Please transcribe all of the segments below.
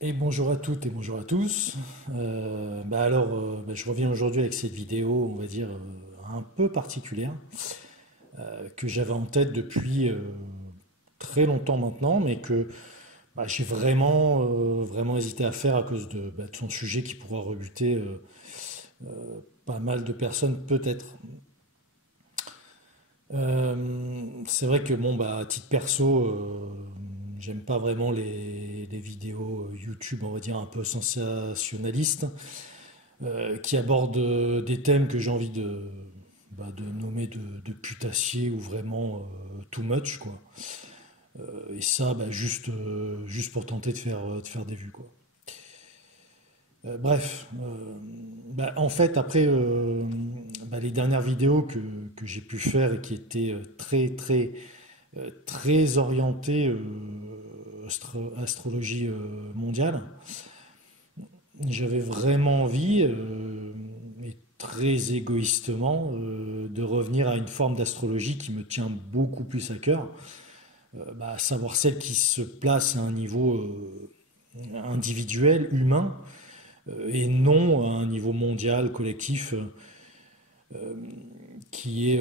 Et bonjour à toutes et bonjour à tous. Je reviens aujourd'hui avec cette vidéo, on va dire, un peu particulière, que j'avais en tête depuis très longtemps maintenant, mais que j'ai vraiment hésité à faire à cause de son sujet qui pourra rebuter pas mal de personnes peut-être. C'est vrai que à titre perso, j'aime pas vraiment les vidéos YouTube, on va dire un peu sensationnalistes, qui abordent des thèmes que j'ai envie de nommer de putassier ou vraiment too much quoi. Et ça, juste pour tenter de faire des vues quoi. En fait, après les dernières vidéos que j'ai pu faire et qui étaient très orientées astrologie mondiale, j'avais vraiment envie, et très égoïstement, de revenir à une forme d'astrologie qui me tient beaucoup plus à cœur, à savoir celle qui se place à un niveau individuel, humain, et non à un niveau mondial, collectif, qui est,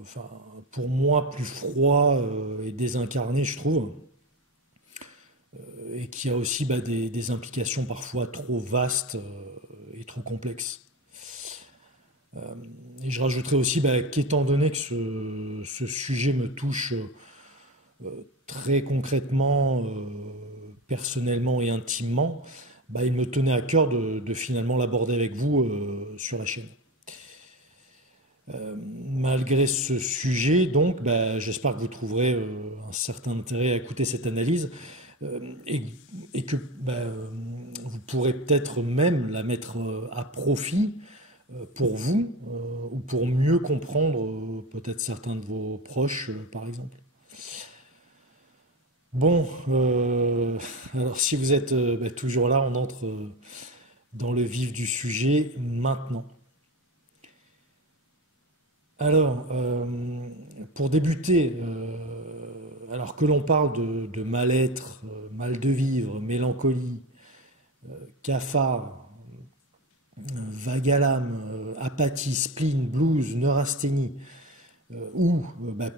enfin, pour moi, plus froid et désincarné, je trouve, et qui a aussi des implications parfois trop vastes et trop complexes. Et je rajouterais aussi qu'étant donné que ce sujet me touche très concrètement, personnellement et intimement, il me tenait à cœur de finalement l'aborder avec vous sur la chaîne. Malgré ce sujet, donc, j'espère que vous trouverez un certain intérêt à écouter cette analyse, euh, et, et que vous pourrez peut-être même la mettre à profit pour vous, ou pour mieux comprendre peut-être certains de vos proches, par exemple. Bon, alors si vous êtes toujours là, on entre dans le vif du sujet maintenant. Alors, pour débuter, alors que l'on parle de mal-être, mal de vivre, mélancolie, cafard, vague à l'âme, apathie, spleen, blues, neurasthénie, ou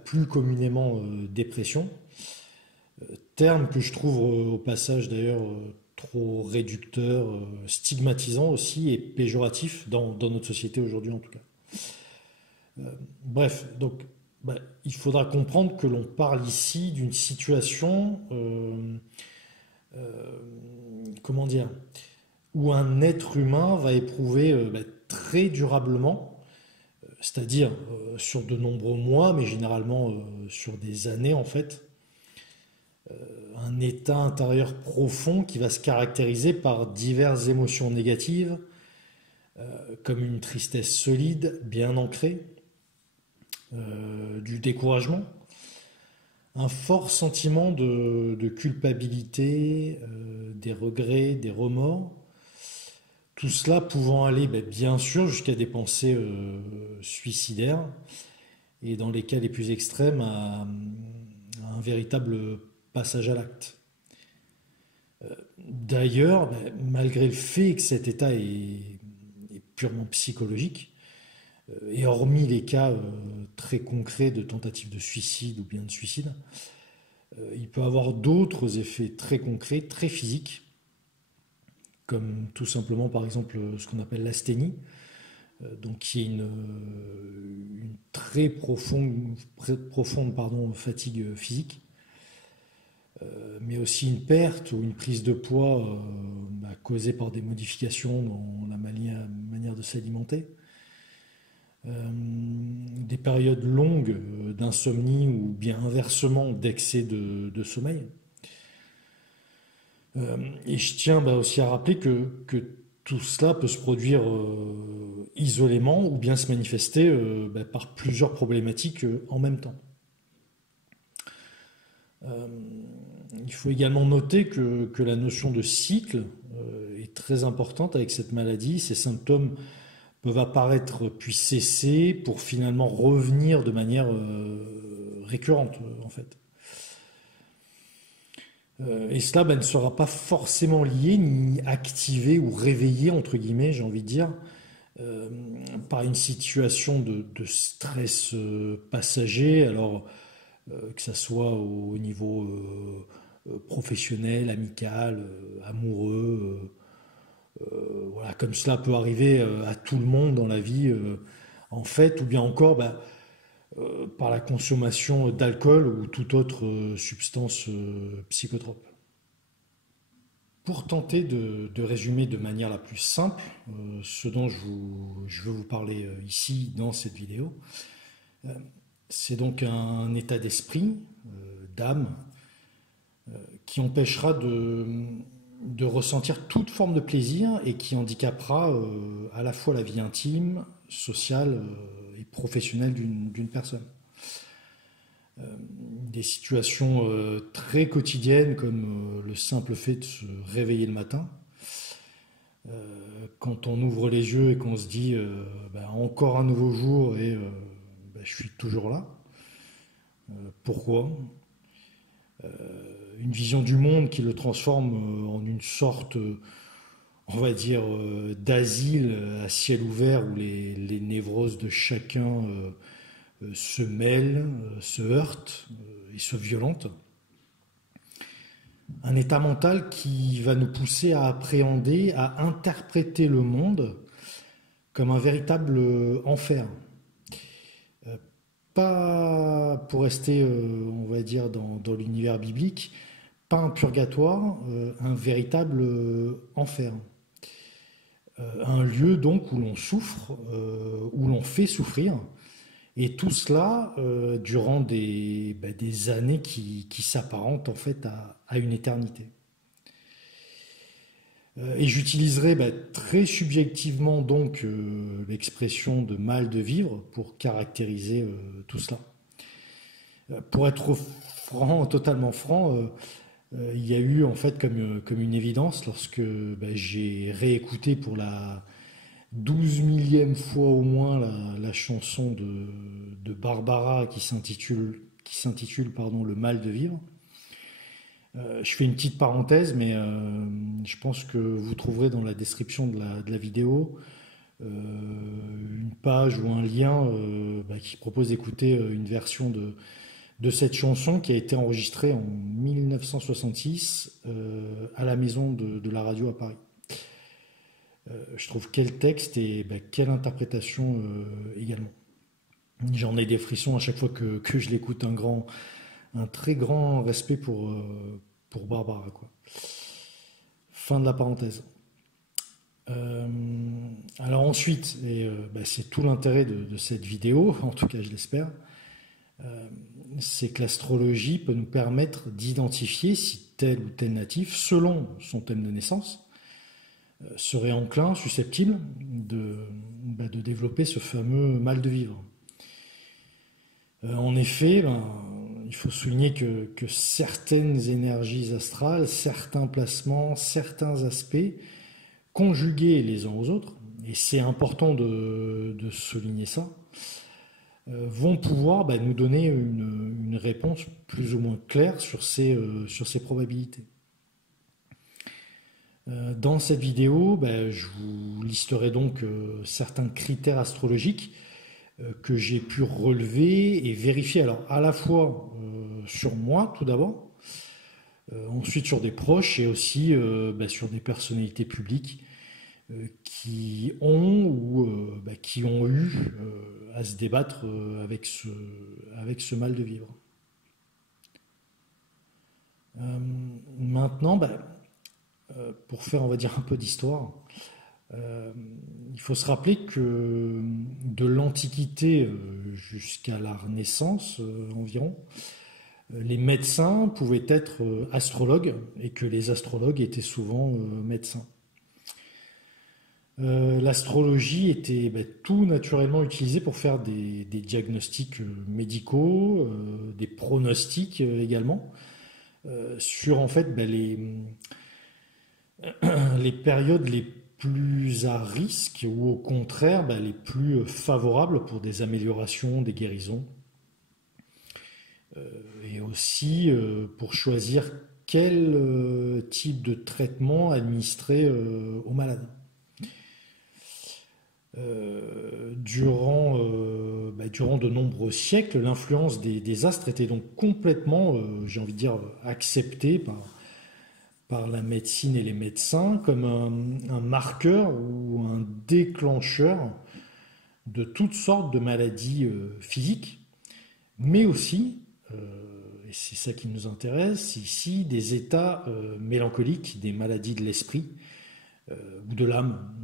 plus communément dépression, terme que je trouve au passage d'ailleurs trop réducteur, stigmatisant aussi et péjoratif dans notre société aujourd'hui en tout cas. Bref, donc il faudra comprendre que l'on parle ici d'une situation, comment dire, où un être humain va éprouver très durablement, c'est-à-dire sur de nombreux mois, mais généralement sur des années en fait, un état intérieur profond qui va se caractériser par diverses émotions négatives, comme une tristesse solide, bien ancrée, du découragement, un fort sentiment de culpabilité, des regrets, des remords, tout cela pouvant aller bien sûr jusqu'à des pensées suicidaires et dans les cas les plus extrêmes à un véritable passage à l'acte. D'ailleurs, malgré le fait que cet état est purement psychologique, et hormis les cas très concrets de tentative de suicide ou bien de suicide, il peut avoir d'autres effets très concrets, très physiques, comme tout simplement par exemple ce qu'on appelle l'asthénie, donc qui est une très profonde fatigue physique, mais aussi une perte ou une prise de poids causée par des modifications dans la manière de s'alimenter, des périodes longues d'insomnie ou bien inversement d'excès de sommeil. Et je tiens aussi à rappeler que tout cela peut se produire isolément ou bien se manifester par plusieurs problématiques en même temps. Euh, il faut également noter que la notion de cycle est très importante avec cette maladie. Ces symptômes peuvent apparaître puis cesser pour finalement revenir de manière récurrente en fait. Et cela ne sera pas forcément lié ni activé ou réveillé, entre guillemets, j'ai envie de dire, euh, par une situation de stress passager, alors que ça soit au niveau professionnel, amical, amoureux, voilà, comme cela peut arriver à tout le monde dans la vie, en fait, ou bien encore par la consommation d'alcool ou toute autre substance psychotrope. Pour tenter de résumer de manière la plus simple ce dont je veux vous parler ici dans cette vidéo, euh, c'est donc un état d'esprit, d'âme, qui empêchera de ressentir toute forme de plaisir et qui handicapera à la fois la vie intime, sociale et professionnelle d'une personne. Des situations très quotidiennes comme le simple fait de se réveiller le matin, quand on ouvre les yeux et qu'on se dit encore un nouveau jour et je suis toujours là. Pourquoi? Une vision du monde qui le transforme en une sorte, on va dire, d'asile à ciel ouvert où les névroses de chacun se mêlent, se heurtent et se violentent. Un état mental qui va nous pousser à appréhender, à interpréter le monde comme un véritable enfer. Pas, pour rester, on va dire, dans l'univers biblique, pas un purgatoire, un véritable enfer. Un lieu donc où l'on souffre, où l'on fait souffrir, et tout cela durant des années qui s'apparentent en fait à une éternité. Et j'utiliserai très subjectivement donc l'expression de mal de vivre pour caractériser tout cela. Pour être franc, totalement franc, il y a eu en fait comme une évidence lorsque j'ai réécouté pour la 12 millième fois au moins la chanson de Barbara qui s'intitule pardon, Le mal de vivre. Je fais une petite parenthèse, mais je pense que vous trouverez dans la description de la vidéo une page ou un lien qui propose d'écouter une version de cette chanson qui a été enregistrée en 1966 à la maison de la radio à Paris. Je trouve quel texte et quelle interprétation également. J'en ai des frissons à chaque fois que je l'écoute, un très grand respect pour Barbara, quoi. Fin de la parenthèse. Alors ensuite, et c'est tout l'intérêt de cette vidéo, en tout cas je l'espère, c'est que l'astrologie peut nous permettre d'identifier si tel ou tel natif, selon son thème de naissance, serait enclin, susceptible de développer ce fameux mal de vivre. En effet, il faut souligner que certaines énergies astrales, certains placements, certains aspects, conjugués les uns aux autres, et c'est important de souligner ça, vont pouvoir nous donner une réponse plus ou moins claire sur ces probabilités. Dans cette vidéo, je vous listerai donc certains critères astrologiques que j'ai pu relever et vérifier, alors à la fois sur moi tout d'abord, ensuite sur des proches et aussi sur des personnalités publiques qui ont ou qui ont eu à se débattre avec ce mal de vivre. Maintenant, pour faire, on va dire, un peu d'histoire, il faut se rappeler que de l'Antiquité jusqu'à la Renaissance environ, les médecins pouvaient être astrologues et que les astrologues étaient souvent médecins. L'astrologie était tout naturellement utilisée pour faire des diagnostics médicaux, des pronostics également, sur en fait les périodes les plus à risque ou au contraire les plus favorables pour des améliorations, des guérisons, et aussi pour choisir quel type de traitement administrer aux malades. Durant de nombreux siècles, l'influence des astres était donc complètement, j'ai envie de dire, acceptée par la médecine et les médecins comme un marqueur ou un déclencheur de toutes sortes de maladies physiques, mais aussi, et c'est ça qui nous intéresse ici, des états mélancoliques, des maladies de l'esprit ou de l'âme,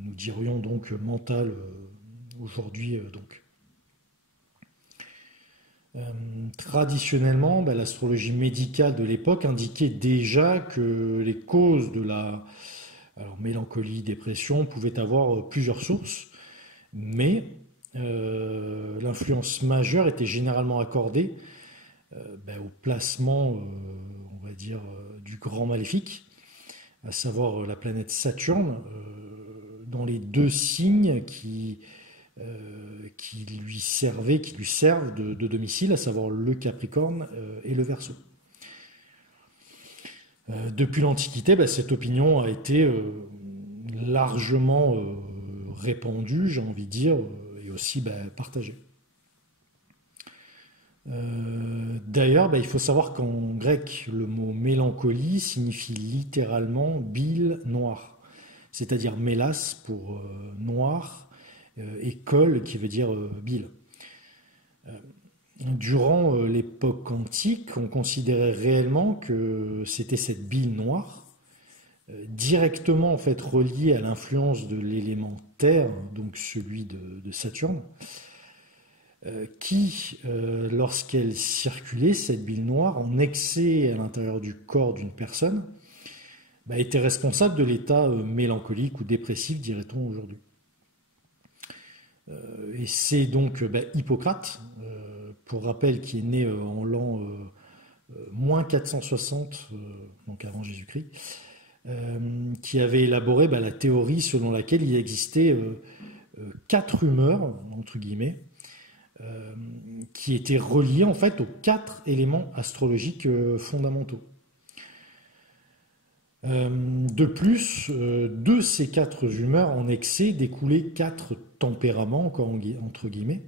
nous dirions donc mentale aujourd'hui. Traditionnellement, l'astrologie médicale de l'époque indiquait déjà que les causes de la mélancolie, dépression pouvaient avoir plusieurs sources, mais l'influence majeure était généralement accordée au placement, on va dire, du grand maléfique, à savoir la planète Saturne, dans les deux signes qui lui servent de domicile, à savoir le Capricorne et le Verseau. Depuis l'Antiquité, cette opinion a été largement répandue, j'ai envie de dire, et aussi partagée. D'ailleurs, il faut savoir qu'en grec, le mot mélancolie signifie littéralement bile noire, c'est-à-dire mélas pour noir, et col qui veut dire bile. Durant l'époque antique, on considérait réellement que c'était cette bile noire, directement en fait reliée à l'influence de l'élément terre, donc celui de Saturne, qui, lorsqu'elle circulait, cette bile noire, en excès à l'intérieur du corps d'une personne, était responsable de l'état mélancolique ou dépressif, dirait-on aujourd'hui. Et c'est donc Hippocrate, pour rappel, qui est né en l'an moins 460, donc avant Jésus-Christ, qui avait élaboré la théorie selon laquelle il existait 4 humeurs, entre guillemets, qui étaient reliées en fait aux 4 éléments astrologiques fondamentaux. De plus, de ces 4 humeurs en excès découlaient 4 tempéraments, encore entre guillemets,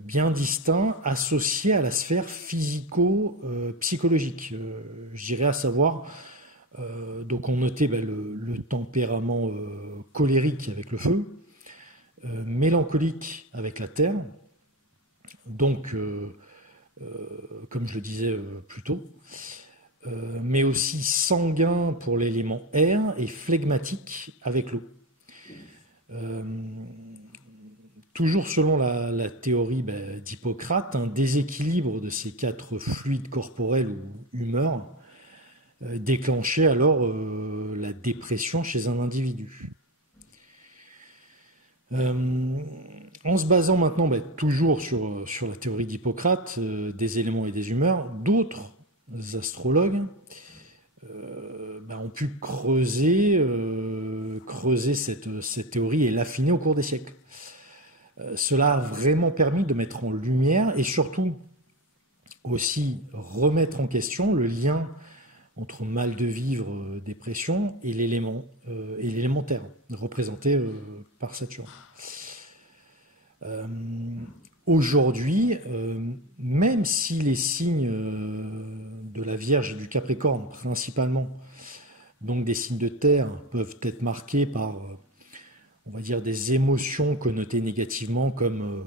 bien distincts, associés à la sphère physico-psychologique. Je dirais à savoir, donc on notait le tempérament colérique avec le feu, mélancolique avec la terre, donc comme je le disais plus tôt, mais aussi sanguin pour l'élément air et flegmatique avec l'eau. Toujours selon la théorie d'Hippocrate, un déséquilibre de ces 4 fluides corporels ou humeurs déclenchait alors la dépression chez un individu. En se basant maintenant toujours sur la théorie d'Hippocrate, des éléments et des humeurs, d'autres astrologues ont pu creuser cette théorie et l'affiner au cours des siècles. Cela a vraiment permis de mettre en lumière et surtout aussi remettre en question le lien entre mal de vivre, dépression et l'élémentaire représenté par Saturne. Aujourd'hui, même si les signes de la Vierge et du Capricorne, principalement, donc des signes de terre, peuvent être marqués par, on va dire, des émotions connotées négativement comme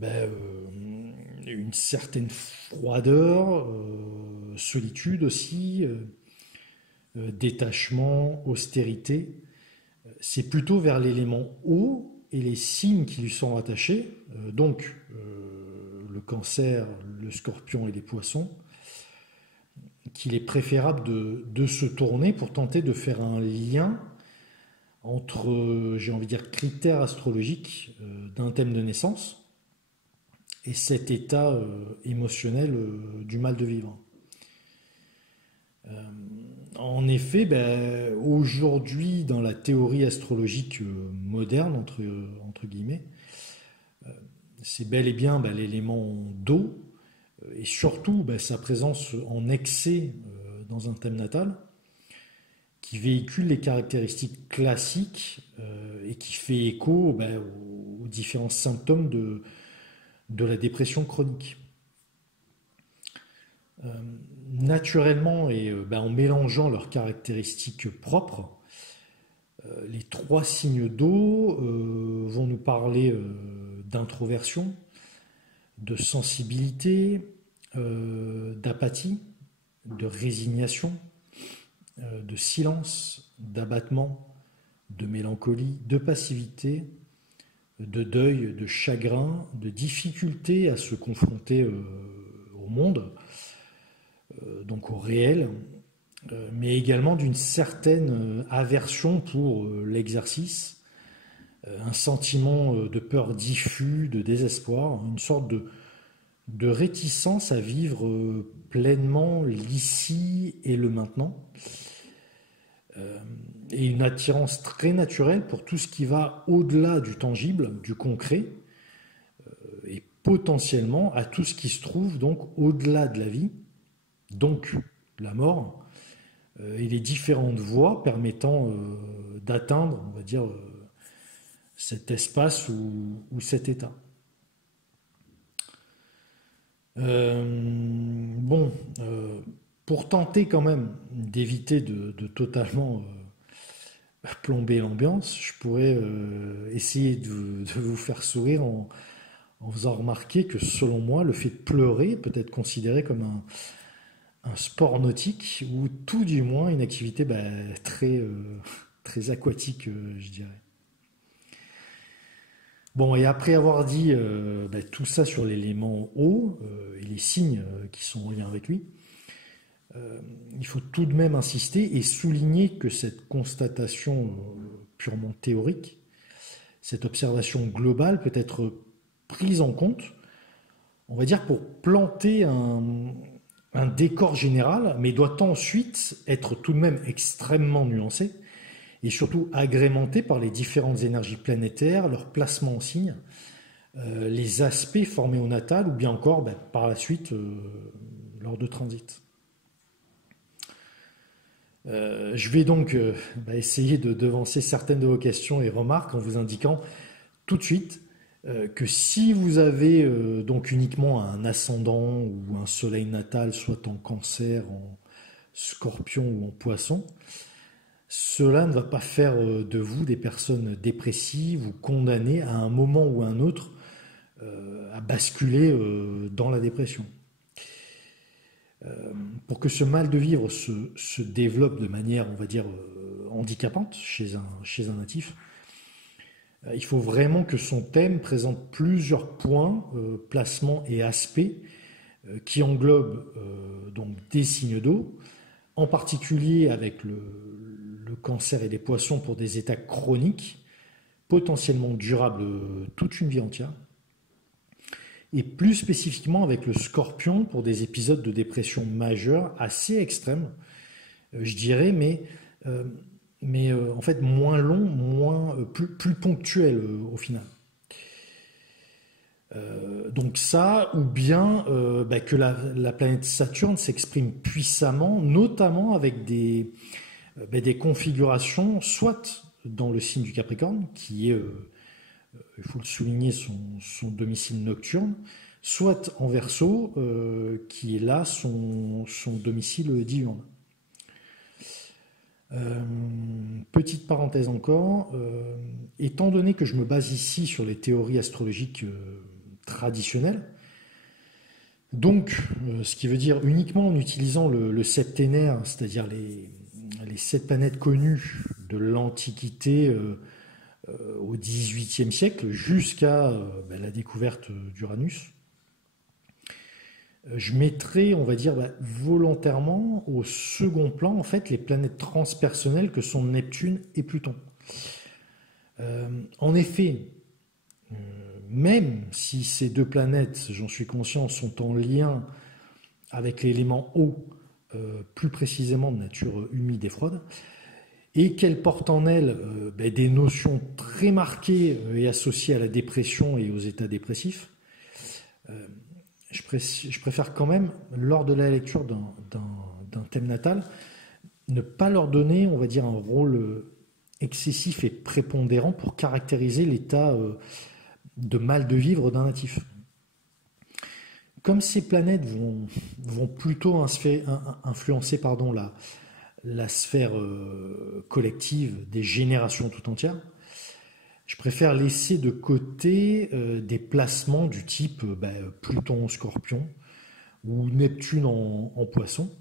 une certaine froideur, solitude aussi, détachement, austérité, c'est plutôt vers l'élément eau et les signes qui lui sont attachés, donc le Cancer, le Scorpion et les Poissons, qu'il est préférable de se tourner pour tenter de faire un lien entre, j'ai envie de dire, critères astrologiques d'un thème de naissance et cet état émotionnel du mal de vivre. En effet, aujourd'hui, dans la théorie astrologique moderne, entre guillemets, c'est bel et bien l'élément d'eau et surtout sa présence en excès dans un thème natal, qui véhicule les caractéristiques classiques et qui fait écho aux différents symptômes de la dépression chronique. Naturellement, et en mélangeant leurs caractéristiques propres, les 3 signes d'eau vont nous parler d'introversion, de sensibilité, d'apathie, de résignation, de silence, d'abattement, de mélancolie, de passivité, de deuil, de chagrin, de difficulté à se confronter au monde, donc au réel, mais également d'une certaine aversion pour l'exercice, un sentiment de peur diffus, de désespoir, une sorte de réticence à vivre pleinement l'ici et le maintenant, et une attirance très naturelle pour tout ce qui va au-delà du tangible, du concret, et potentiellement à tout ce qui se trouve donc au-delà de la vie, donc la mort, et les différentes voies permettant d'atteindre, on va dire, cet espace ou cet état. Pour tenter quand même d'éviter de totalement plomber l'ambiance, je pourrais essayer de vous faire sourire en faisant remarquer que selon moi, le fait de pleurer peut être considéré comme un sport nautique ou tout du moins une activité très aquatique, je dirais. Bon, et après avoir dit tout ça sur l'élément eau et les signes qui sont en lien avec lui, il faut tout de même insister et souligner que cette constatation purement théorique, cette observation globale peut être prise en compte, on va dire, pour planter un décor général, mais doit ensuite être tout de même extrêmement nuancé et surtout agrémenté par les différentes énergies planétaires, leur placement en signe, les aspects formés au natal ou bien encore par la suite lors de transit. Je vais donc essayer de devancer certaines de vos questions et remarques en vous indiquant tout de suite que si vous avez donc uniquement un ascendant ou un soleil natal, soit en Cancer, en Scorpion ou en Poisson, cela ne va pas faire de vous des personnes dépressives ou condamnées à un moment ou à un autre à basculer dans la dépression. Pour que ce mal de vivre se développe de manière, on va dire, handicapante chez un natif, il faut vraiment que son thème présente plusieurs points, placements et aspects qui englobent donc des signes d'eau, en particulier avec le Cancer et les Poissons pour des états chroniques, potentiellement durables toute une vie entière, et plus spécifiquement avec le Scorpion pour des épisodes de dépression majeure assez extrêmes, je dirais, mais en fait moins longs, plus ponctuels au final. Donc ça, ou bien que la planète Saturne s'exprime puissamment, notamment avec des configurations, soit dans le signe du Capricorne, qui est, il faut le souligner, son domicile nocturne, soit en Verseau, qui est là son domicile diurne. Petite parenthèse encore, étant donné que je me base ici sur les théories astrologiques traditionnelles, donc ce qui veut dire uniquement en utilisant le septénaire, c'est-à-dire les 7 planètes connues de l'Antiquité au XVIIIe siècle jusqu'à la découverte d'Uranus, je mettrai, on va dire, volontairement au second plan en fait les planètes transpersonnelles que sont Neptune et Pluton. En effet, même si ces 2 planètes, j'en suis conscient, sont en lien avec l'élément eau, plus précisément de nature humide et froide, et qu'elles portent en elles des notions très marquées et associées à la dépression et aux états dépressifs, je je préfère quand même, lors de la lecture d'un thème natal, ne pas leur donner, on va dire, un rôle excessif et prépondérant pour caractériser l'état de mal de vivre d'un natif. Comme ces planètes vont plutôt influencer la sphère collective des générations tout entières, je préfère laisser de côté des placements du type Pluton en Scorpion ou Neptune en Poisson.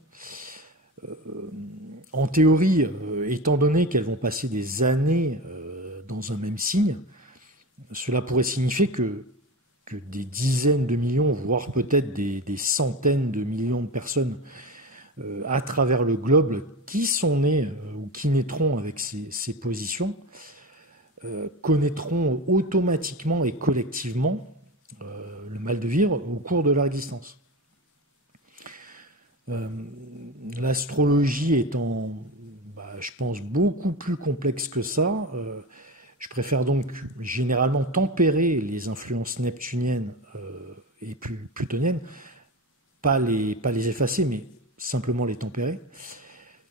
En théorie, étant donné qu'elles vont passer des années dans un même signe, cela pourrait signifier que des dizaines de millions, voire peut-être des centaines de millions de personnes à travers le globe qui sont nées ou qui naîtront avec ces positions, connaîtront automatiquement et collectivement le mal de vivre au cours de leur existence. L'astrologie étant, je pense, beaucoup plus complexe que ça, je préfère donc généralement tempérer les influences neptuniennes et plutoniennes, pas les effacer, mais simplement les tempérer.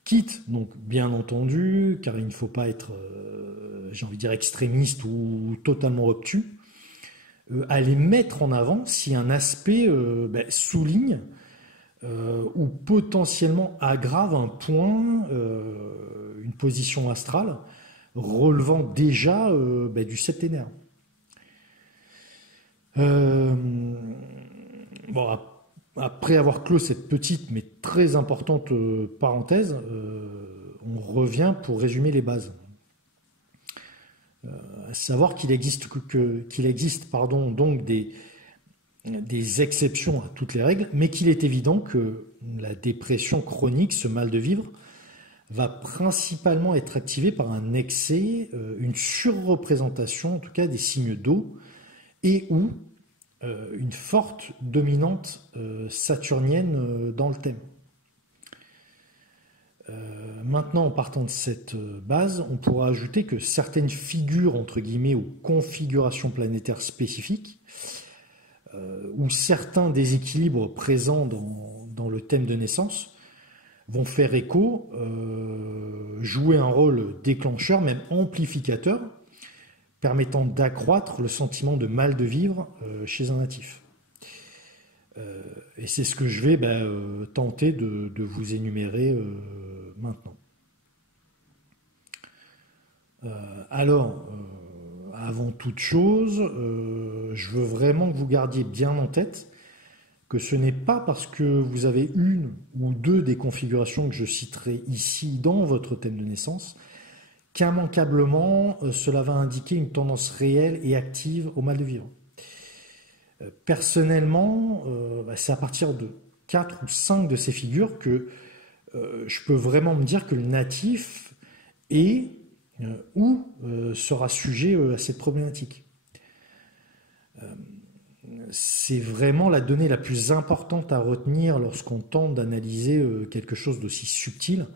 Quitte, donc bien entendu, car il ne faut pas être, j'ai envie de dire, extrémiste ou totalement obtus, à les mettre en avant si un aspect souligne ou potentiellement aggrave un point, une position astrale, relevant déjà du septénaire. Bon, après avoir clos cette petite mais très importante parenthèse, on revient pour résumer les bases. À savoir qu'il existe, donc des exceptions à toutes les règles, mais qu'il est évident que la dépression chronique, ce mal de vivre, va principalement être activé par un excès, une surreprésentation en tout cas des signes d'eau et ou une forte dominante saturnienne dans le thème. Maintenant, en partant de cette base, on pourra ajouter que certaines figures, entre guillemets, ou configurations planétaires spécifiques, ou certains déséquilibres présents dans le thème de naissance, vont faire écho, jouer un rôle déclencheur, même amplificateur, permettant d'accroître le sentiment de mal de vivre chez un natif. Et c'est ce que je vais tenter de vous énumérer maintenant. Avant toute chose, je veux vraiment que vous gardiez bien en tête que ce n'est pas parce que vous avez une ou deux des configurations que je citerai ici dans votre thème de naissance qu'immanquablement cela va indiquer une tendance réelle et active au mal de vivre. Personnellement, c'est à partir de 4 ou 5 de ces figures que je peux vraiment me dire que le natif est ou sera sujet à cette problématique. C'est vraiment la donnée la plus importante à retenir lorsqu'on tente d'analyser quelque chose d'aussi subtil,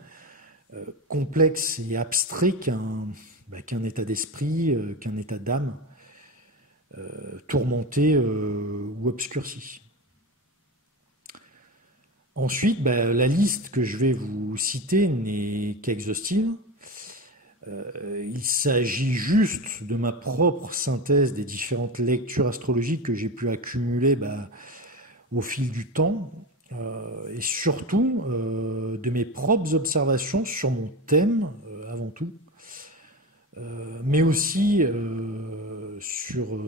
complexe et abstrait qu'un état d'esprit, qu'un état d'âme tourmenté ou obscurci. Ensuite, la liste que je vais vous citer n'est qu'exhaustive. Il s'agit juste de ma propre synthèse des différentes lectures astrologiques que j'ai pu accumuler au fil du temps et surtout de mes propres observations sur mon thème avant tout, mais aussi sur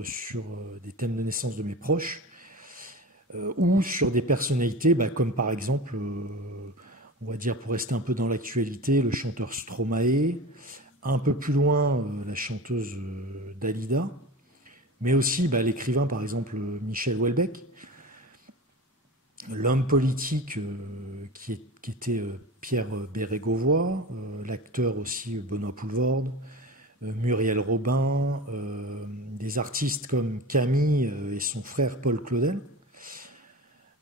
des thèmes de naissance de mes proches ou sur des personnalités comme par exemple, on va dire pour rester un peu dans l'actualité, le chanteur Stromae, un peu plus loin la chanteuse Dalida, mais aussi l'écrivain par exemple Michel Houellebecq, l'homme politique qui était Pierre Bérégovoy, l'acteur aussi Benoît Poelvoorde, Muriel Robin, des artistes comme Camille et son frère Paul Claudel,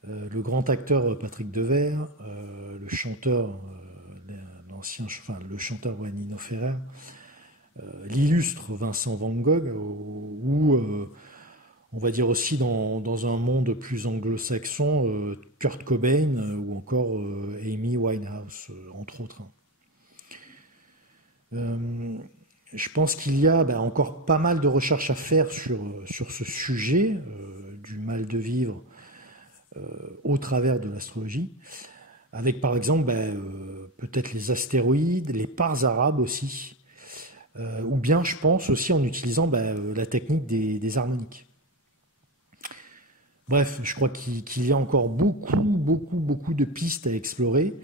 le grand acteur Patrick Devers, le chanteur le chanteur Nino Ferrer, l'illustre Vincent Van Gogh, ou on va dire aussi dans un monde plus anglo-saxon, Kurt Cobain ou encore Amy Winehouse, entre autres. Je pense qu'il y a encore pas mal de recherches à faire sur ce sujet du mal de vivre au travers de l'astrologie, avec par exemple peut-être les astéroïdes, les parts arabes aussi, ou bien je pense aussi en utilisant la technique des harmoniques. Bref, je crois qu'il y a encore beaucoup de pistes à explorer,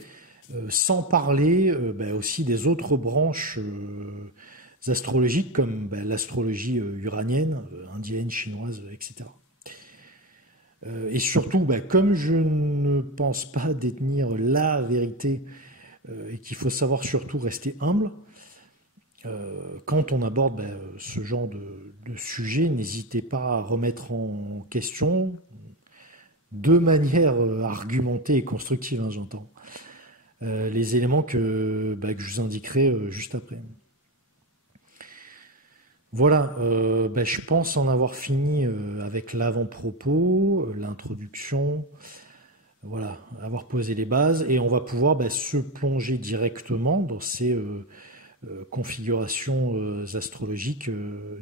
sans parler aussi des autres branches astrologiques comme l'astrologie uranienne, indienne, chinoise, etc. Et surtout, comme je ne pense pas détenir la vérité et qu'il faut savoir surtout rester humble, quand on aborde ce genre de sujet, n'hésitez pas à remettre en question de manière argumentée et constructive, hein, j'entends, les éléments que je vous indiquerai juste après. Voilà, je pense en avoir fini avec l'avant-propos, l'introduction, voilà, avoir posé les bases, et on va pouvoir se plonger directement dans ces configurations astrologiques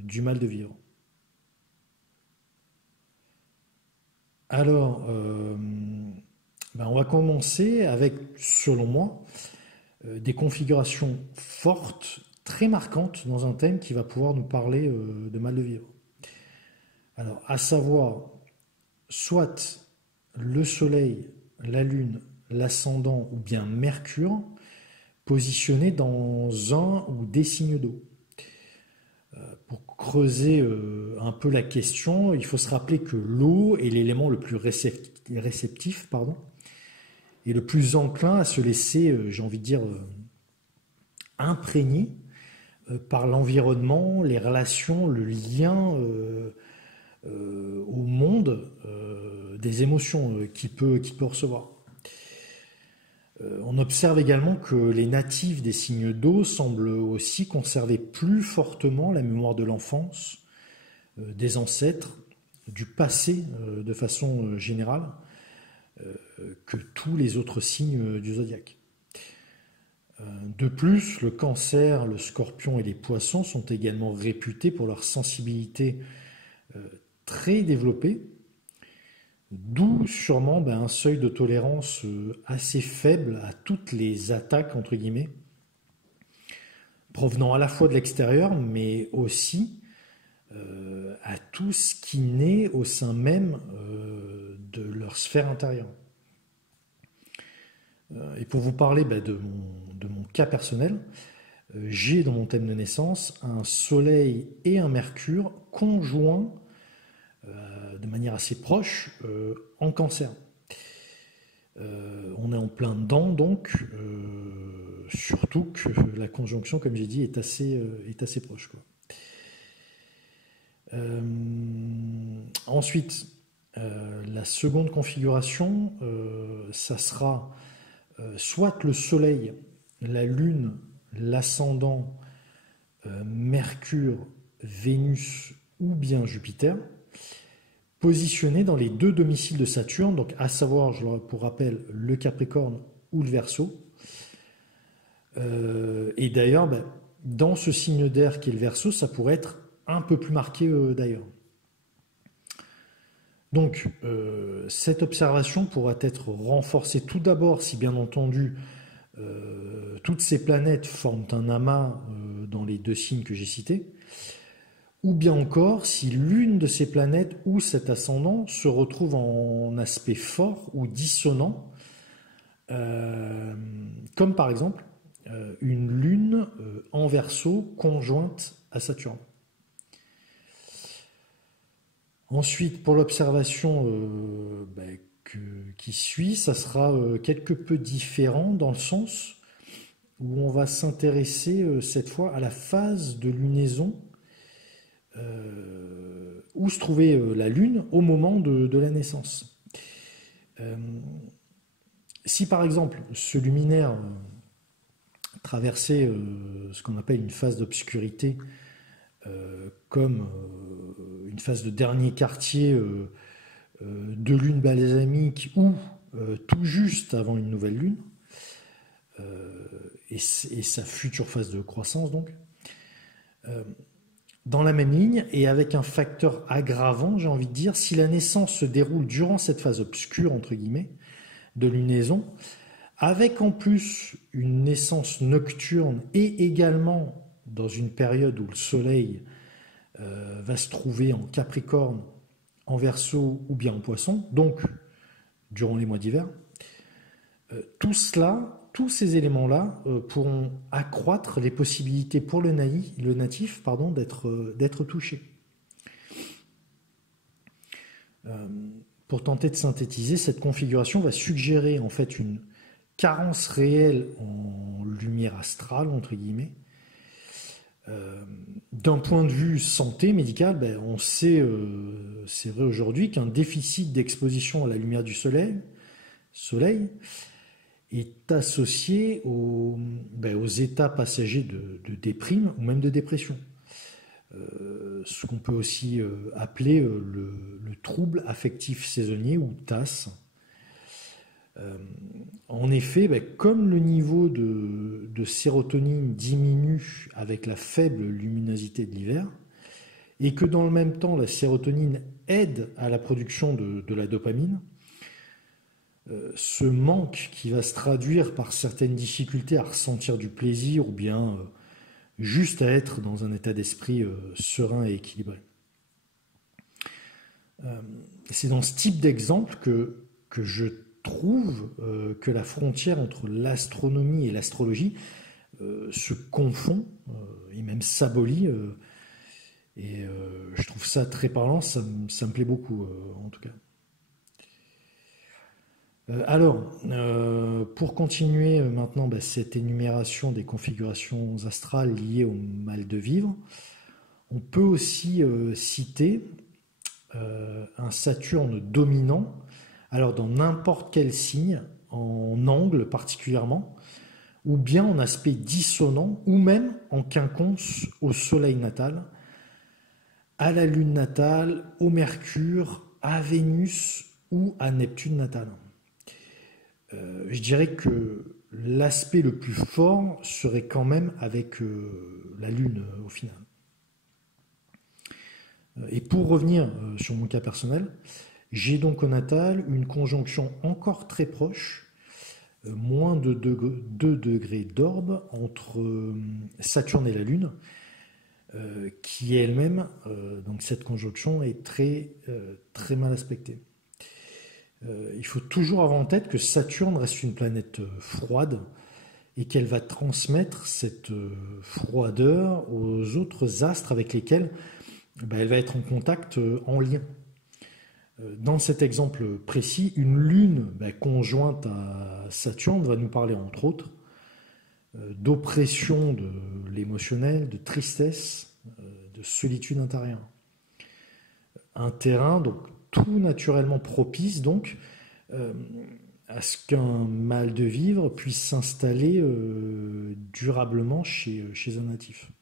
du mal de vivre. Alors, on va commencer avec, selon moi, des configurations fortes, très marquantes dans un thème qui va pouvoir nous parler de mal de vivre. Alors, à savoir, soit le Soleil, la Lune, l'ascendant ou bien Mercure, positionnés dans un ou des signes d'eau. Pour creuser un peu la question, il faut se rappeler que l'eau est l'élément le plus réceptif, et le plus enclin à se laisser, j'ai envie de dire, imprégner par l'environnement, les relations, le lien au monde des émotions qu'il peut recevoir. On observe également que les natifs des signes d'eau semblent aussi conserver plus fortement la mémoire de l'enfance, des ancêtres, du passé de façon générale, que tous les autres signes du zodiaque. De plus, le Cancer, le Scorpion et les Poissons sont également réputés pour leur sensibilité très développée, d'où sûrement un seuil de tolérance assez faible à toutes les attaques, entre guillemets, provenant à la fois de l'extérieur, mais aussi à tout ce qui naît au sein même de leur sphère intérieure. Et pour vous parler de mon cas personnel, j'ai dans mon thème de naissance un Soleil et un Mercure conjoints de manière assez proche en Cancer. On est en plein dedans donc, surtout que la conjonction, comme j'ai dit, est assez proche, quoi. Ensuite, la seconde configuration, ça sera soit le Soleil, la Lune, l'ascendant, Mercure, Vénus ou bien Jupiter, positionnés dans les deux domiciles de Saturne, donc à savoir, pour rappel, le Capricorne ou le Verseau. Et d'ailleurs, dans ce signe d'air qui est le Verseau, ça pourrait être un peu plus marqué d'ailleurs. Donc, cette observation pourra être renforcée tout d'abord si, bien entendu, toutes ces planètes forment un amas dans les deux signes que j'ai cités, ou bien encore si l'une de ces planètes ou cet ascendant se retrouve en aspect fort ou dissonant, comme par exemple une lune en Verseau conjointe à Saturne. Ensuite, pour l'observation qui suit, ça sera quelque peu différent dans le sens où on va s'intéresser cette fois à la phase de lunaison où se trouvait la Lune au moment de la naissance. Si par exemple ce luminaire traversait ce qu'on appelle une phase d'obscurité comme une phase de dernier quartier de lune balsamique ou tout juste avant une nouvelle lune, et sa future phase de croissance donc. Dans la même ligne, et avec un facteur aggravant, j'ai envie de dire, si la naissance se déroule durant cette phase obscure, entre guillemets, de lunaison, avec en plus une naissance nocturne et également dans une période où le Soleil va se trouver en Capricorne, en Verseau ou bien en Poisson, donc durant les mois d'hiver, tout cela, tous ces éléments-là pourront accroître les possibilités pour le natif d'être touché. Pour tenter de synthétiser, cette configuration va suggérer en fait une carence réelle en lumière astrale, entre guillemets. D'un point de vue santé médicale, on sait, c'est vrai aujourd'hui, qu'un déficit d'exposition à la lumière du soleil est associé aux états passagers de déprime ou même de dépression. Ce qu'on peut aussi appeler le trouble affectif saisonnier ou TAS. En effet, comme le niveau de sérotonine diminue avec la faible luminosité de l'hiver, et que dans le même temps la sérotonine aide à la production de la dopamine, ce manque qui va se traduire par certaines difficultés à ressentir du plaisir ou bien juste à être dans un état d'esprit serein et équilibré. C'est dans ce type d'exemple que je trouve que la frontière entre l'astronomie et l'astrologie se confond et même s'abolit. Et je trouve ça très parlant, ça me plaît beaucoup en tout cas. Alors, pour continuer maintenant cette énumération des configurations astrales liées au mal de vivre, on peut aussi citer un Saturne dominant, alors dans n'importe quel signe, en angle particulièrement, ou bien en aspect dissonant, ou même en quinconce au Soleil natal, à la Lune natale, au Mercure, à Vénus ou à Neptune natal. Je dirais que l'aspect le plus fort serait quand même avec la Lune au final. Et pour revenir sur mon cas personnel, j'ai donc au natal une conjonction encore très proche, moins de 2 degrés d'orbe entre Saturne et la Lune, qui elle-même, donc cette conjonction est très, très mal aspectée. Il faut toujours avoir en tête que Saturne reste une planète froide et qu'elle va transmettre cette froideur aux autres astres avec lesquels elle va être en contact, en lien. Dans cet exemple précis, une lune conjointe à Saturne va nous parler entre autres d'oppression de l'émotionnel, de tristesse, de solitude intérieure. Un terrain donc tout naturellement propice donc à ce qu'un mal de vivre puisse s'installer durablement chez un natif.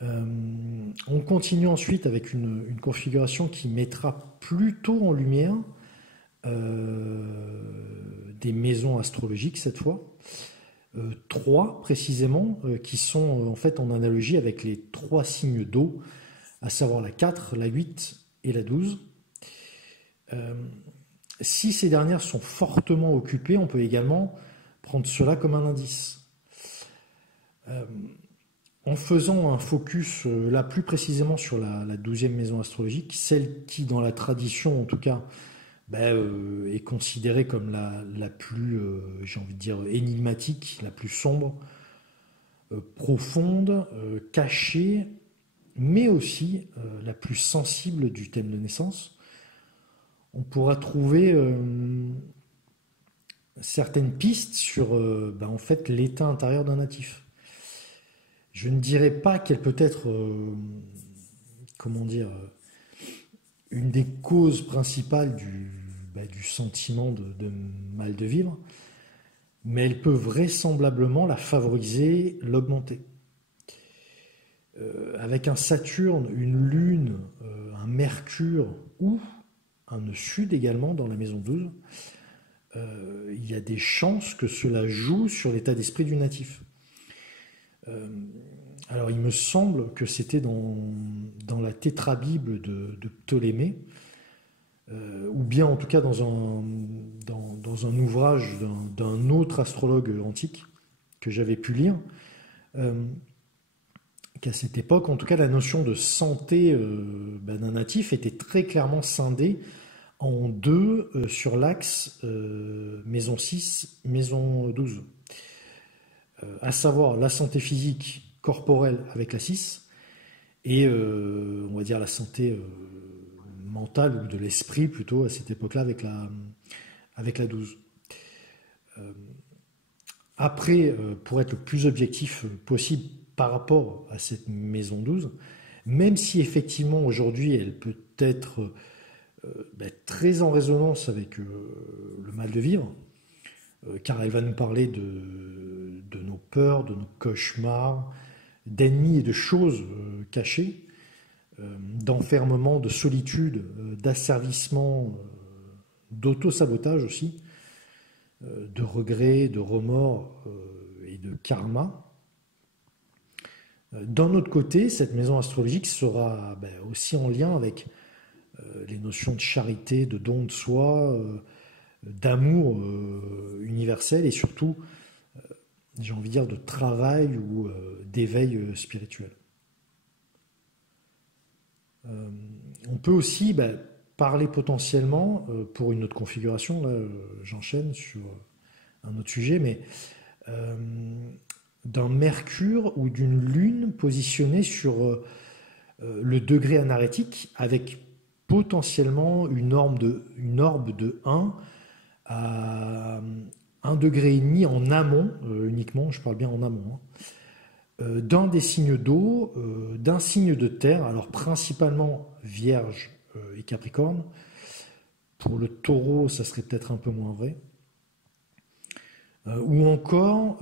On continue ensuite avec une configuration qui mettra plutôt en lumière des maisons astrologiques cette fois, 3 précisément, qui sont en fait en analogie avec les 3 signes d'eau, à savoir la 4, la 8 et la 12. Si ces dernières sont fortement occupées, on peut également prendre cela comme un indice. En faisant un focus là plus précisément sur la 12e maison astrologique, celle qui dans la tradition en tout cas est considérée comme la plus, j'ai envie de dire, énigmatique, la plus sombre, profonde, cachée, mais aussi la plus sensible du thème de naissance. On pourra trouver certaines pistes sur en fait, l'état intérieur d'un natif. Je ne dirais pas qu'elle peut être, une des causes principales du sentiment de mal de vivre, mais elle peut vraisemblablement la favoriser, l'augmenter. avec un Saturne, une Lune, un Mercure ou un nœud sud également dans la maison 12, il y a des chances que cela joue sur l'état d'esprit du natif. Alors il me semble que c'était dans la tétrabible de Ptolémée, ou bien en tout cas dans un ouvrage d'un autre astrologue antique que j'avais pu lire, qu'à cette époque, en tout cas, la notion de santé d'un natif était très clairement scindée en deux sur l'axe maison 6, maison 12. À savoir la santé physique corporelle avec la 6 et on va dire la santé mentale ou de l'esprit plutôt à cette époque-là avec la 12. Après, pour être le plus objectif possible par rapport à cette maison 12, même si effectivement aujourd'hui elle peut être très en résonance avec le mal de vivre, car elle va nous parler de nos peurs, de nos cauchemars, d'ennemis et de choses cachées, d'enfermement, de solitude, d'asservissement, d'auto-sabotage aussi, de regrets, de remords et de karma. D'un autre côté, cette maison astrologique sera aussi en lien avec les notions de charité, de don de soi, d'amour universel et surtout, j'ai envie de dire, de travail ou d'éveil spirituel. On peut aussi parler potentiellement, pour une autre configuration, là j'enchaîne sur un autre sujet, mais d'un Mercure ou d'une Lune positionnée sur le degré anarétique avec potentiellement une orbe de 1 à 1,5 degré en amont, uniquement, je parle bien en amont, d'un des signes d'eau, d'un signe de terre, alors principalement Vierge et Capricorne. Pour le Taureau, ça serait peut-être un peu moins vrai. Ou encore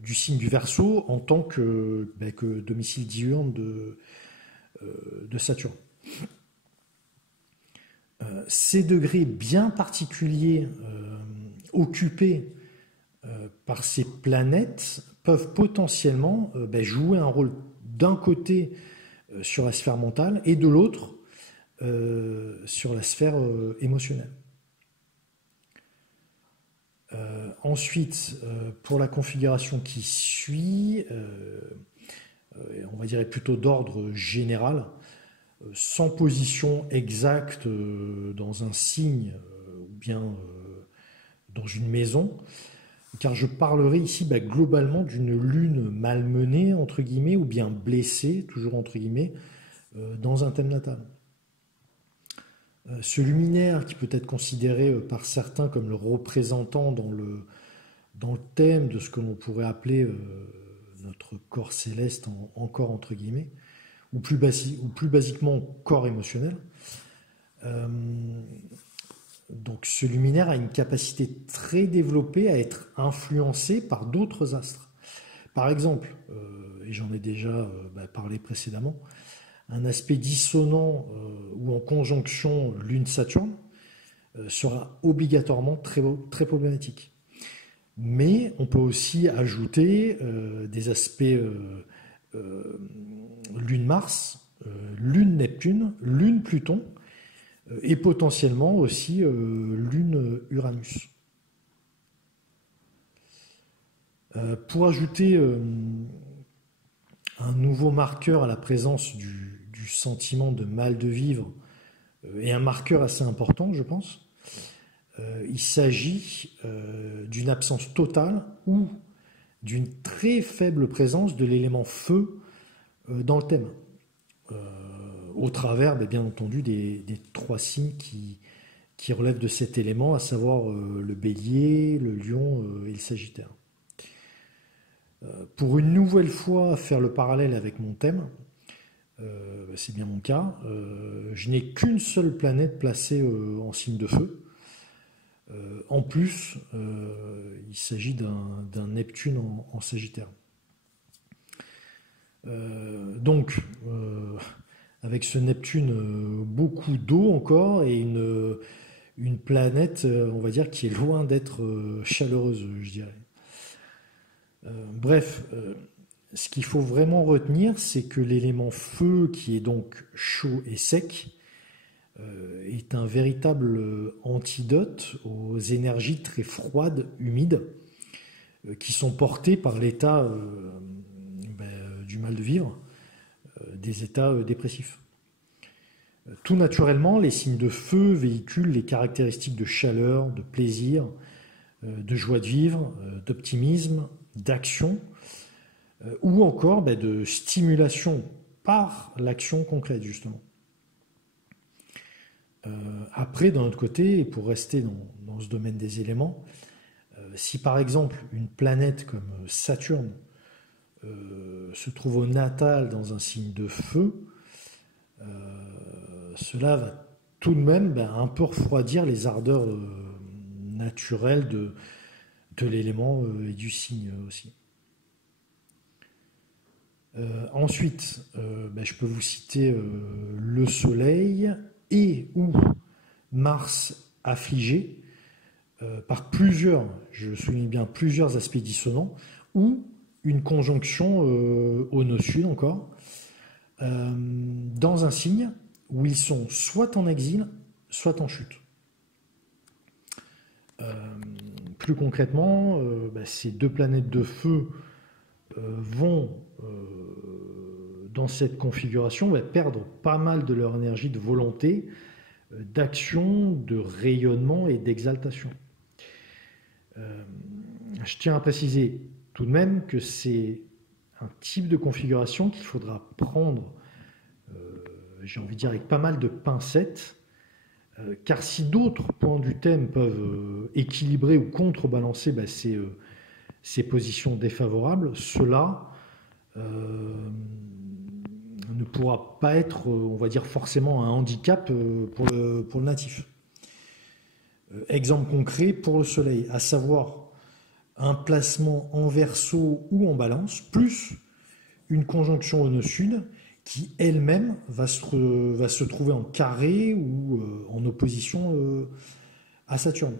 du signe du Verseau en tant que domicile diurne de Saturne. Ces degrés bien particuliers occupés par ces planètes peuvent potentiellement jouer un rôle d'un côté sur la sphère mentale et de l'autre sur la sphère émotionnelle. Ensuite, pour la configuration qui suit, on va dire plutôt d'ordre général, sans position exacte dans un signe ou bien dans une maison, car je parlerai ici globalement d'une lune malmenée, entre guillemets, ou bien blessée, toujours entre guillemets, dans un thème natal. Ce luminaire, qui peut être considéré par certains comme le représentant dans le thème de ce que l'on pourrait appeler notre corps céleste, encore entre guillemets, ou plus basiquement corps émotionnel. Donc ce luminaire a une capacité très développée à être influencé par d'autres astres. Par exemple, et j'en ai déjà parlé précédemment, un aspect dissonant ou en conjonction Lune-Saturne sera obligatoirement très problématique. Mais on peut aussi ajouter des aspects Lune-Mars, Lune-Neptune, Lune-Pluton et potentiellement aussi Lune-Uranus. Pour ajouter un nouveau marqueur à la présence du sentiment de mal de vivre, et un marqueur assez important, je pense, il s'agit d'une absence totale ou d'une très faible présence de l'élément feu dans le thème, au travers, bien entendu, des trois signes qui relèvent de cet élément, à savoir le bélier, le lion et le sagittaire. Pour une nouvelle fois faire le parallèle avec mon thème, c'est bien mon cas, je n'ai qu'une seule planète placée en signe de feu. En plus, il s'agit d'un Neptune en Sagittaire. Donc, avec ce Neptune, beaucoup d'eau encore et une planète, on va dire, qui est loin d'être chaleureuse, je dirais. Bref, ce qu'il faut vraiment retenir, c'est que l'élément feu, qui est donc chaud et sec, est un véritable antidote aux énergies très froides, humides, qui sont portées par l'état du mal de vivre, des états dépressifs. Tout naturellement, les signes de feu véhiculent les caractéristiques de chaleur, de plaisir, de joie de vivre, d'optimisme, d'action, ou encore de stimulation par l'action concrète, justement. Après, d'un autre côté, et pour rester dans ce domaine des éléments, si par exemple une planète comme Saturne se trouve au natal dans un signe de feu, cela va tout de même un peu refroidir les ardeurs naturelles de l'élément et du signe aussi. Ensuite, je peux vous citer le Soleil et ou Mars affligé par plusieurs, je souligne bien plusieurs aspects dissonants, ou une conjonction au nœud sud encore, dans un signe où ils sont soit en exil, soit en chute. Plus concrètement, ces deux planètes de feu vont, dans cette configuration, perdre pas mal de leur énergie de volonté, d'action, de rayonnement et d'exaltation. Je tiens à préciser tout de même que c'est un type de configuration qu'il faudra prendre, j'ai envie de dire, avec pas mal de pincettes, car si d'autres points du thème peuvent équilibrer ou contrebalancer ces positions défavorables, cela ne pourra pas être, on va dire, forcément un handicap pour le natif. Exemple concret pour le Soleil, à savoir un placement en Verseau ou en Balance, plus une conjonction au nœud sud qui elle-même va se trouver en carré ou en opposition à Saturne.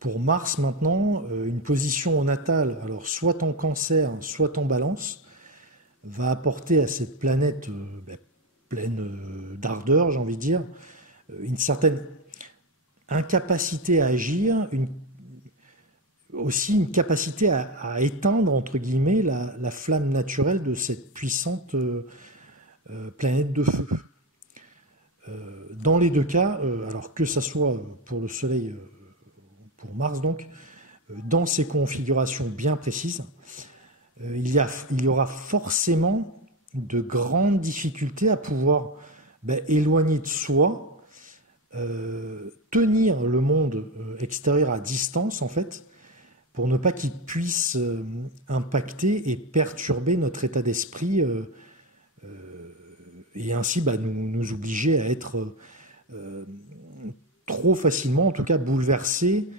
Pour Mars maintenant, une position au natal, alors soit en Cancer, soit en Balance, va apporter à cette planète pleine d'ardeur, j'ai envie de dire, une certaine incapacité à agir, aussi une capacité à éteindre, entre guillemets, la flamme naturelle de cette puissante planète de feu. Dans les deux cas, alors que ça soit pour le Soleil, pour Mars donc, dans ces configurations bien précises, il y aura forcément de grandes difficultés à pouvoir éloigner de soi, tenir le monde extérieur à distance en fait, pour ne pas qu'il puisse impacter et perturber notre état d'esprit et ainsi nous obliger à être trop facilement, en tout cas bouleversés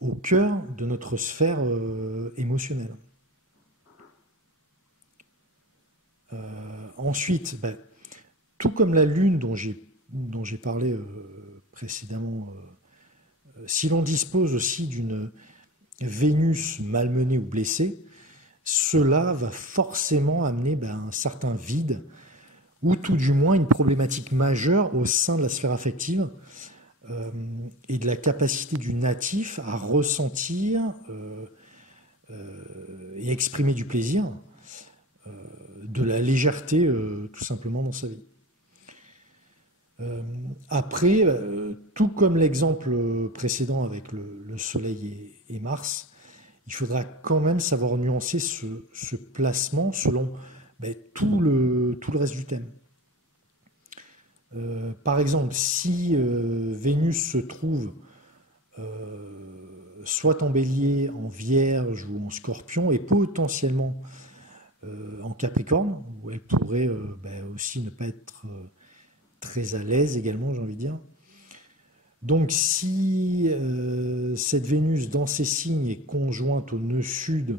au cœur de notre sphère émotionnelle. Ensuite, tout comme la Lune dont j'ai parlé précédemment, si l'on dispose aussi d'une Vénus malmenée ou blessée, cela va forcément amener un certain vide, ou tout du moins une problématique majeure au sein de la sphère affective et de la capacité du natif à ressentir et exprimer du plaisir, de la légèreté tout simplement dans sa vie. Après, tout comme l'exemple précédent avec le Soleil et Mars, il faudra quand même savoir nuancer ce placement selon tout le reste du thème. Par exemple, si Vénus se trouve soit en Bélier, en Vierge ou en Scorpion, et potentiellement en Capricorne, où elle pourrait aussi ne pas être très à l'aise également, j'ai envie de dire. Donc si cette Vénus dans ces signes est conjointe au nœud sud,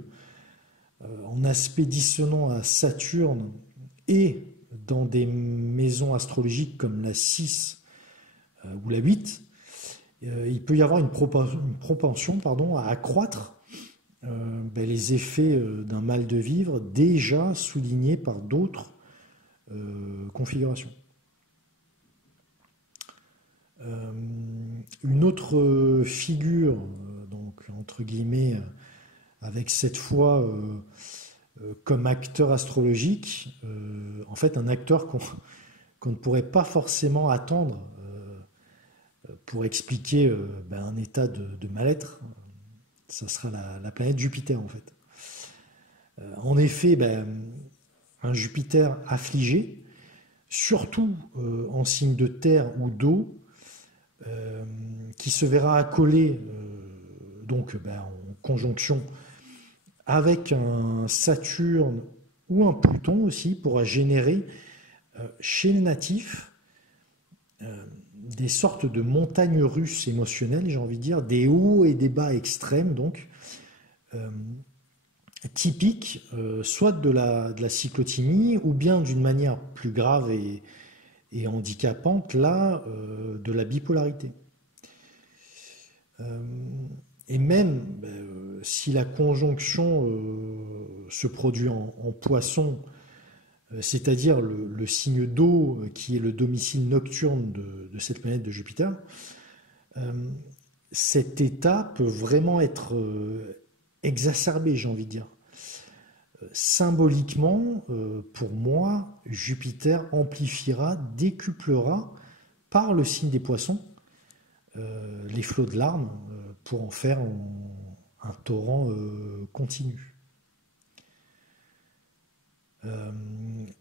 en aspect dissonant à Saturne et dans des maisons astrologiques comme la 6 ou la 8, il peut y avoir une propension à accroître les effets d'un mal de vivre déjà soulignés par d'autres configurations. Une autre figure, donc entre guillemets, avec cette fois comme acteur astrologique, en fait un acteur qu'on ne pourrait pas forcément attendre pour expliquer un état de mal-être, ça sera la planète Jupiter en fait. En effet, un Jupiter affligé, surtout en signe de terre ou d'eau, qui se verra accolé en conjonction avec un Saturne ou un Pluton aussi, pourra générer chez le natif des sortes de montagnes russes émotionnelles, j'ai envie de dire, des hauts et des bas extrêmes, donc typiques, soit de la cyclothymie, ou bien d'une manière plus grave et handicapante, là, de la bipolarité. Et même si la conjonction se produit en poisson, c'est-à-dire le signe d'eau qui est le domicile nocturne de cette planète de Jupiter, cet état peut vraiment être exacerbé, j'ai envie de dire. Symboliquement, pour moi, Jupiter amplifiera, décuplera par le signe des poissons les flots de larmes pour en faire un torrent continu.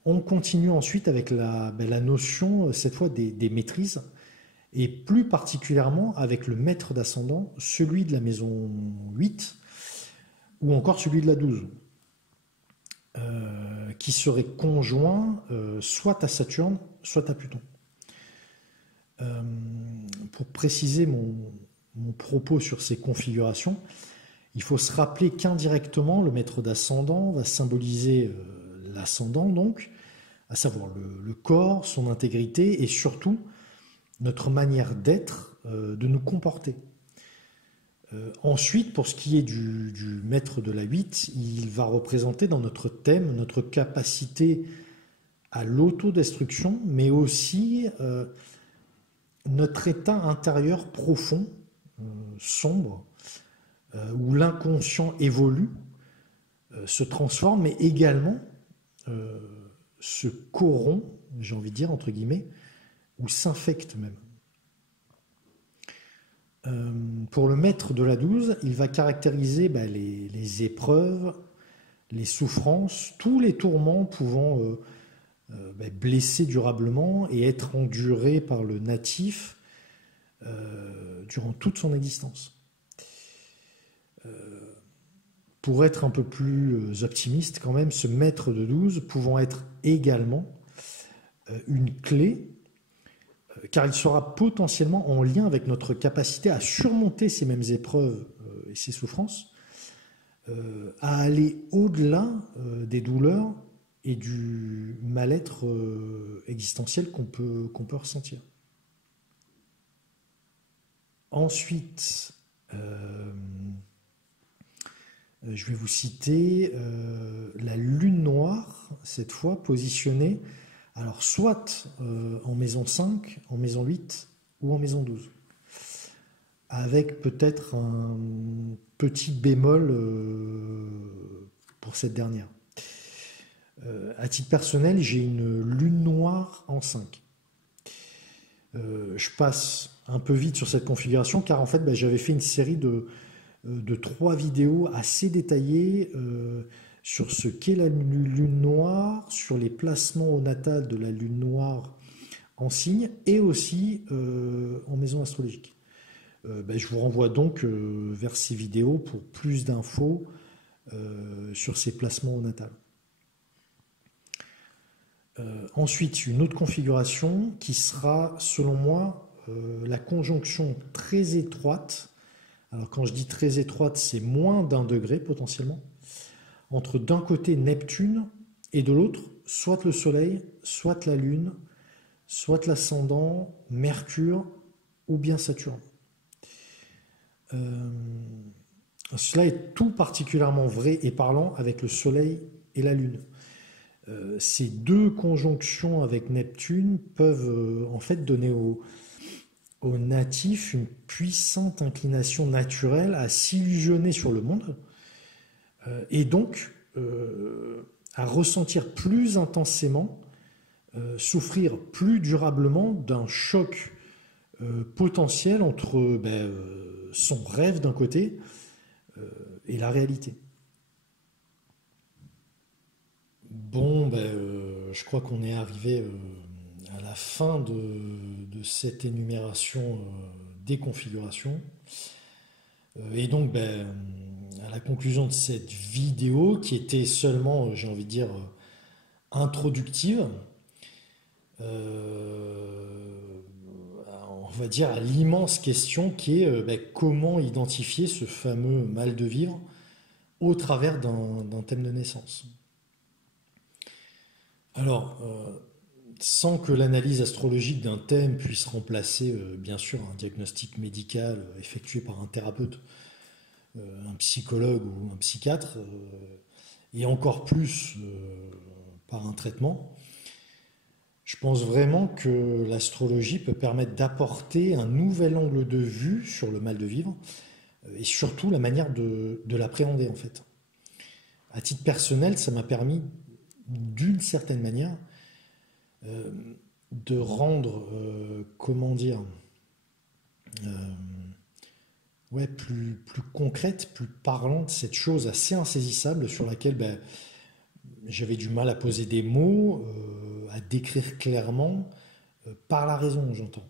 On continue ensuite avec la notion, cette fois, des maîtrises, et plus particulièrement avec le maître d'ascendant, celui de la maison 8, ou encore celui de la 12, qui serait conjoint soit à Saturne, soit à Pluton. Pour préciser mon propos sur ces configurations, il faut se rappeler qu'indirectement, le maître d'ascendant va symboliser l'ascendant, donc, à savoir le corps, son intégrité et surtout notre manière d'être, de nous comporter. Ensuite, pour ce qui est du maître de la 8, il va représenter dans notre thème notre capacité à l'autodestruction, mais aussi notre état intérieur profond, sombre, où l'inconscient évolue, se transforme, mais également se corrompt, j'ai envie de dire, entre guillemets, ou s'infecte même. Pour le maître de la 12, il va caractériser les épreuves, les souffrances, tous les tourments pouvant blesser durablement et être endurés par le natif durant toute son existence. Pour être un peu plus optimiste quand même, ce maître de 12 pouvant être également une clé, car il sera potentiellement en lien avec notre capacité à surmonter ces mêmes épreuves et ces souffrances, à aller au-delà des douleurs et du mal-être existentiel qu'on peut ressentir. Ensuite, je vais vous citer la lune noire, cette fois positionnée, alors soit en maison 5, en maison 8 ou en maison 12, avec peut-être un petit bémol pour cette dernière. À titre personnel, j'ai une lune noire en 5. Je passe un peu vite sur cette configuration car en fait j'avais fait une série de 3 vidéos assez détaillées sur ce qu'est la lune noire, sur les placements au natal de la lune noire en signe et aussi en maison astrologique. Je vous renvoie donc vers ces vidéos pour plus d'infos sur ces placements au natal. Ensuite, une autre configuration qui sera, selon moi, la conjonction très étroite. Alors quand je dis très étroite, c'est moins d'1 degré potentiellement, entre d'un côté Neptune et de l'autre, soit le Soleil, soit la Lune, soit l'ascendant, Mercure ou bien Saturne. Cela est tout particulièrement vrai et parlant avec le Soleil et la Lune. Ces deux conjonctions avec Neptune peuvent en fait donner aux natifs une puissante inclination naturelle à s'illusionner sur le monde et donc à ressentir plus intensément, souffrir plus durablement d'un choc potentiel entre son rêve d'un côté et la réalité. Bon, je crois qu'on est arrivé à la fin de cette énumération des configurations. Et donc, à la conclusion de cette vidéo, qui était seulement, j'ai envie de dire, introductive, on va dire à l'immense question qui est comment identifier ce fameux mal de vivre au travers d'un thème de naissance. Alors, sans que l'analyse astrologique d'un thème puisse remplacer, bien sûr, un diagnostic médical effectué par un thérapeute, un psychologue ou un psychiatre, et encore plus par un traitement, je pense vraiment que l'astrologie peut permettre d'apporter un nouvel angle de vue sur le mal de vivre, et surtout la manière de l'appréhender en fait. À titre personnel, ça m'a permis, d'une certaine manière, de rendre, comment dire, plus concrète, plus parlante, cette chose assez insaisissable sur laquelle j'avais du mal à poser des mots, à décrire clairement, par la raison, j'entends.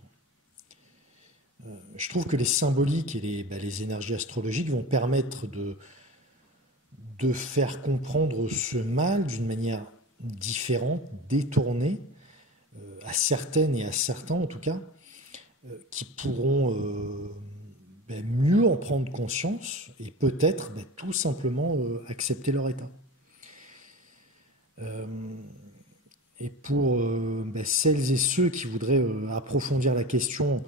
Je trouve que les symboliques et les énergies astrologiques vont permettre de faire comprendre ce mal d'une manière différente, détournée, à certaines et à certains en tout cas, qui pourront mieux en prendre conscience et peut-être tout simplement accepter leur état. Et pour celles et ceux qui voudraient approfondir la question,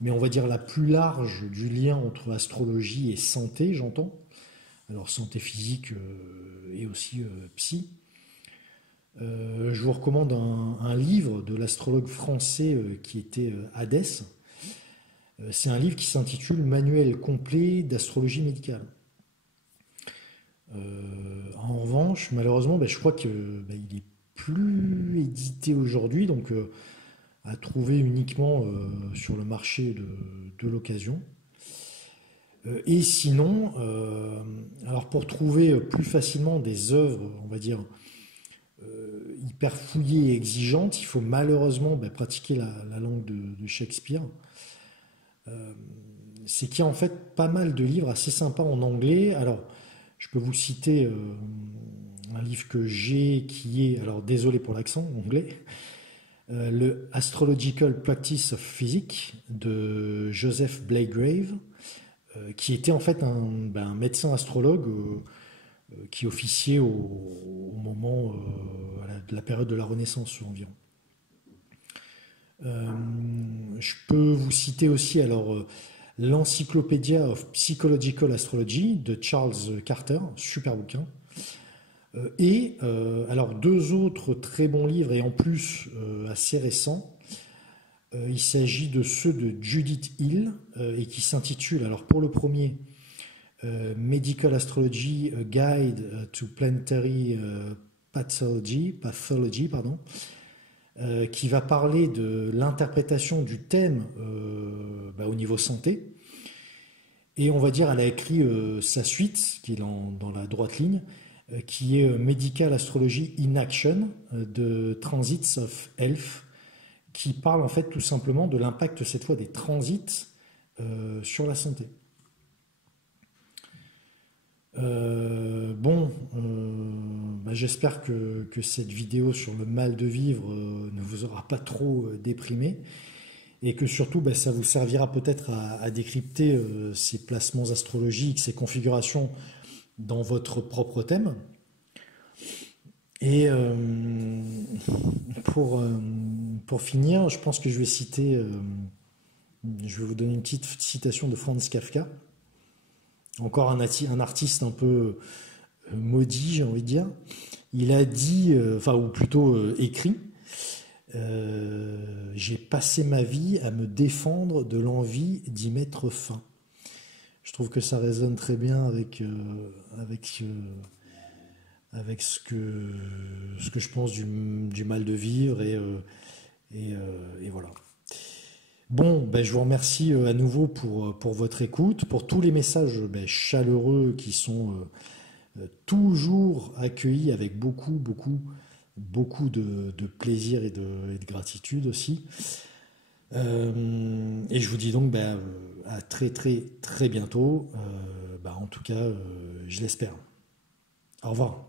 mais on va dire la plus large du lien entre astrologie et santé, j'entends, alors santé physique et aussi psy, je vous recommande un livre de l'astrologue français qui était Hadès. C'est un livre qui s'intitule Manuel complet d'astrologie médicale. En revanche, malheureusement, je crois qu'il est plus édité aujourd'hui, donc à trouver uniquement sur le marché de l'occasion. Et sinon, alors pour trouver plus facilement des œuvres, on va dire, hyper fouillées et exigeantes, il faut malheureusement pratiquer la langue de Shakespeare. C'est qu'il y a en fait pas mal de livres assez sympas en anglais. Alors, je peux vous citer un livre que j'ai qui est, alors désolé pour l'accent anglais, le Astrological Practice of Physics de Joseph Blagrave, qui était en fait un médecin astrologue qui officiait au moment de la période de la Renaissance environ. Je peux vous citer aussi alors l'Encyclopedia of Psychological Astrology de Charles Carter, super bouquin. Et alors deux autres très bons livres et en plus assez récents. Il s'agit de ceux de Judith Hill et qui s'intitulent, alors pour le premier, Medical Astrology, A Guide to Planetary Pathology, qui va parler de l'interprétation du thème au niveau santé. Et on va dire, elle a écrit sa suite, qui est dans la droite ligne, qui est Medical Astrology in Action de Transits of Health, qui parle en fait tout simplement de l'impact cette fois des transits sur la santé. J'espère que cette vidéo sur le mal de vivre ne vous aura pas trop déprimé et que surtout ça vous servira peut-être à décrypter ces placements astrologiques, ces configurations dans votre propre thème. Et pour, euh, pour finir, je pense que je vais citer, je vais vous donner une petite citation de Franz Kafka, encore un artiste un peu maudit, j'ai envie de dire. Il a dit, enfin, ou plutôt écrit, j'ai passé ma vie à me défendre de l'envie d'y mettre fin. Je trouve que ça résonne très bien avec, avec ce que je pense du mal de vivre et voilà. Bon, ben, je vous remercie à nouveau pour votre écoute, pour tous les messages ben, chaleureux qui sont toujours accueillis avec beaucoup de plaisir et de gratitude aussi. Et je vous dis donc ben, à très bientôt. Ben, en tout cas, je l'espère. Au revoir.